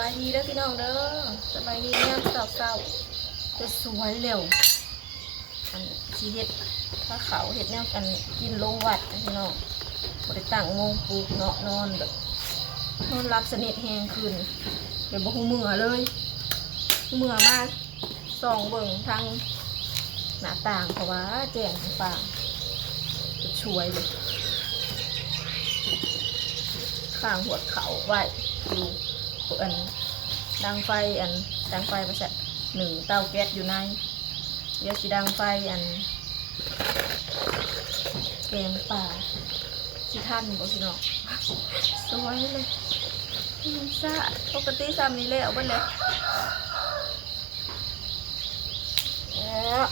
บายดีเด้อพี่น้องเด้อสบายดีเนี่ยเศร้าจะสวยเร็วอันชีเห็ดถ้าเขาเห็ดแนวกันกินลงวัดพี่น้องบริตั้งงงปลูกเนาะนอนแบบนอนรับสนิทแหงคืนเดี๋ยวบอกหูเมื่อเลยเมื่อมากส่องเบิ่งทางหน้าต่างเพราะว่าแจ้งต่างจะช่วยเลยข้างหัวเขาไว้ดูอันดังไฟประสาทหนึ่งเตาแก๊สอยู่ในเดี๋ยวสิดังไฟแกงป่าสิท่านบอกสิเนาะสวยเลยซาปกติซ้ำนี้เลยเอาไปเลยแล้ว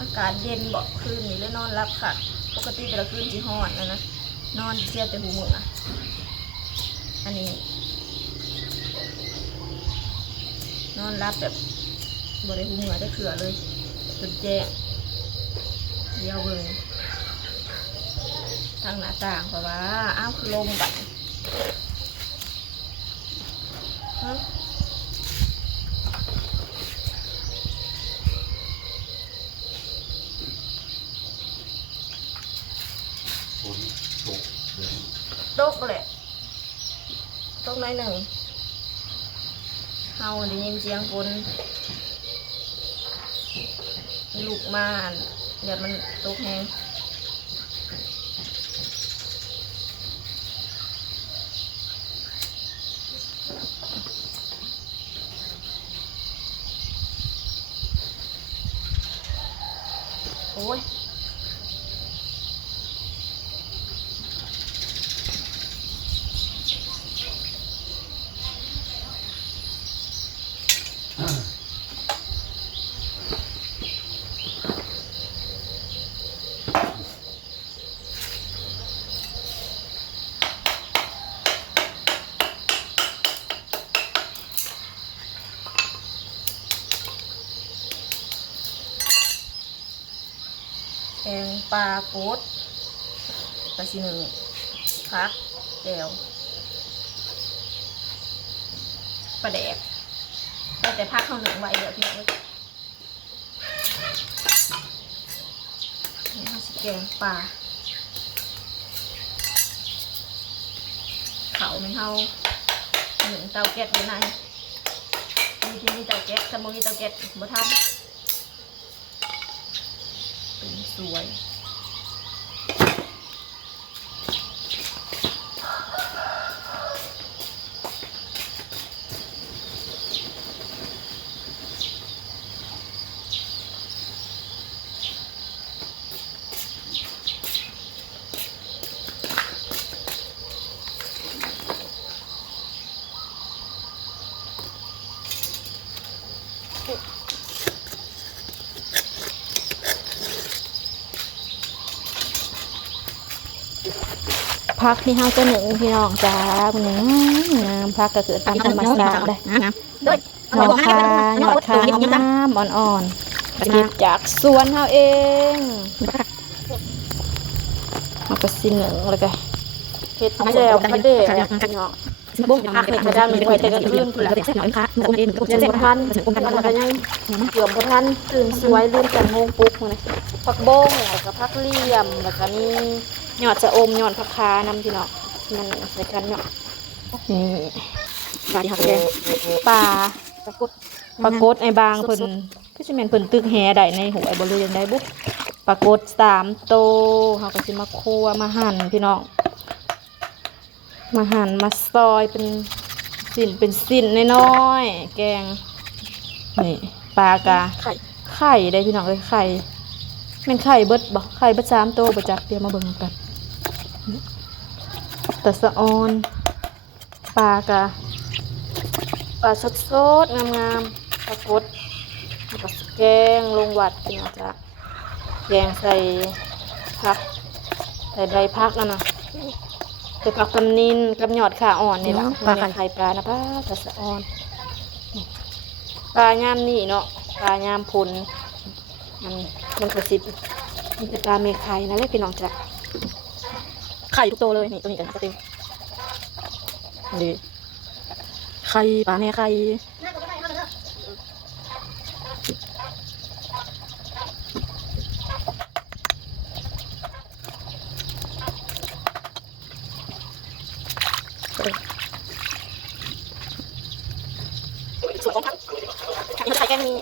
อากาศเย็นบอกคืนนี้เลยนอนรับค่ะปกติแต่ละคืนจีฮ้อนนะนอนเสียแต่หูมืออันนี้นอนรับแบบบริหูมือได้เขื่อเลยจนแจ้งเดี๋ยวเบิ่งทางหน้าต่างเพราะว่าอ้าวคือลมบัดฮะฝนตกเลย ตกเลยตกหน่อยหนึ่งเฮาได้ยินเสียงฝนลูกมาเดี๋ยวมันตกแห้งโอ้ยแกงปลาโคตรปลาชิหนึ่งพักแก้วปลาแดกแต่พักเขาหนึ่งไว้เดี๋ยวพี่น้องนี่เขาสิแกงปลาเขาไม่เขาหนึ่งเตาแก๊สอยู่ในมีที่มีเตาแก๊สถ้าไม่มีเตาแก๊สบ่ทำเป็นสวยพักที่เฮาจะหนึ่งพี่น้องจ้าคุณนึงงามพักก็เกิดตามธรรมชาติเลยหยอดคางามอ่อนๆเก็บจากสวนเฮาเองมันก็สิหนึ่งแล้วก็เห็ดแจ่วมะเดื่อพี่น้องบุ้งผักเห็ดกระด้างหนึ่งไว้แต่กันอื่นคุณละยังบ่ทันมันก็ยังเกี่ยวบ่ทันตื่นสวยลืมจันโมงปุ๊บเลยผักบ้งแล้วก็ผักเหลี่ยมแล้วก็นี่หยอดจะอมหยอดผักคานำพี่น้องมันใส่กันเนาะนี่ปลาที่หักแดงปลาปลากดไอ้บางเพิ่นก็จะเป็นเพิ่นตึกแห่ได้ในหัวไอ้บ่เลยยังได้บุ๊บปลากด3โตเฮาก็สิมาคั่วมาหั่นพี่น้องมาหั่นมาซอยเป็นสิ้นน้อยๆแกงนี่ปลากาไข่ได้พี่น้องเลยไข่เป็นไข่เบิดบ่ไข่เบิด3โตบ่จักเดี๋ยวมาเบิ่งกันตะสะออนปลากาปลาสดๆงามๆปลากดปลาแกงลงวัดพี่น้องจ้ะแกงใส่ผักใส่ใบผักนะใส่ผักกำนินกับหยอดขาอ่อนนี่แหละปลาไข่ปลานะป้าตะสะออนปลายามนี่เนาะปลายามพุนมันกระสิบมันจะปลาเมฆไข่นะเล็กพี่น้องจ้ะไข่ทุกตัวเลยนี่ตัวนี้กันจะเต็มดี ไข่ปลาแม่ไข่สูตรของผักไข่แกงมี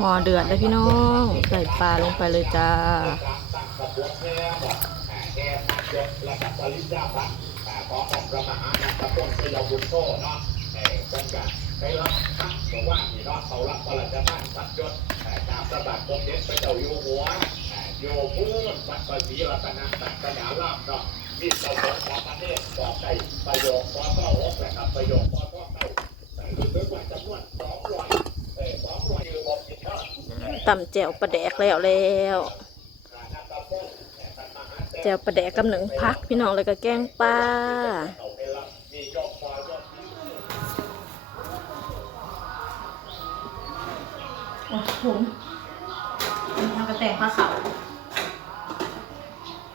หม้อเดือดเลยพี่น้องใส่ปลาลงไปเลยจ้าตำแจ่วปลาแดกแล้วแจ่วปลาแดกกับหนึ่งพักพี่น้องเลยก็แกงปลาถุงทำกระแตงปลาเขา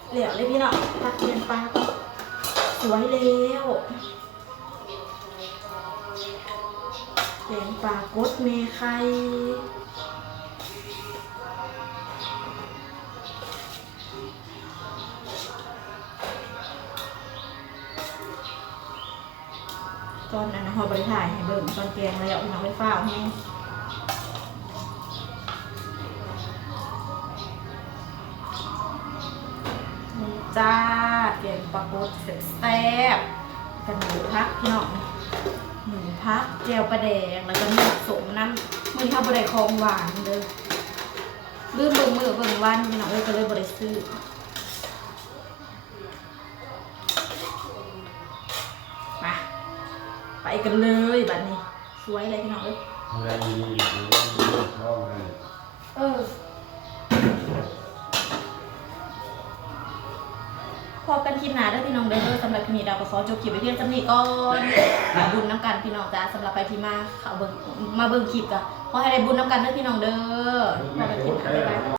เหลือเลยพี่น้องพักเรียนปลาก็สวยแล้วแกงปลากดเมไข่ตอนนั้นนะพอบริถ่ายให้เบิ่งตอนแกงแล้วพี่น้องไปฝ้าให้นี่จ้าแกงปลากดเสร็จแซ่บกันหมูพักพี่น้องหมูพักแจ่วปลาแดงแล้วก็หมูสมน้ำมือทำบริของหวานเลยลืมเบิ่งวันพี่น้องเลยก็เลยบริซื้อไปกันเลยบัดนี้สวยเลยพี่น้องพอกันคลิปหน้าด้วยพี่น้องเด้อสำหรับคลิปนี้เราก็ขอจบคลิปไปเพียงเท่านี้ก่อนบุญน้ำกันพี่น้องจ้าสำหรับใครที่มาเบิ่งคลิปก็ขอให้ได้บุญน้ำกันด้วยพี่น้องเด้อพอกันคลิปหน้าบ๊ายบาย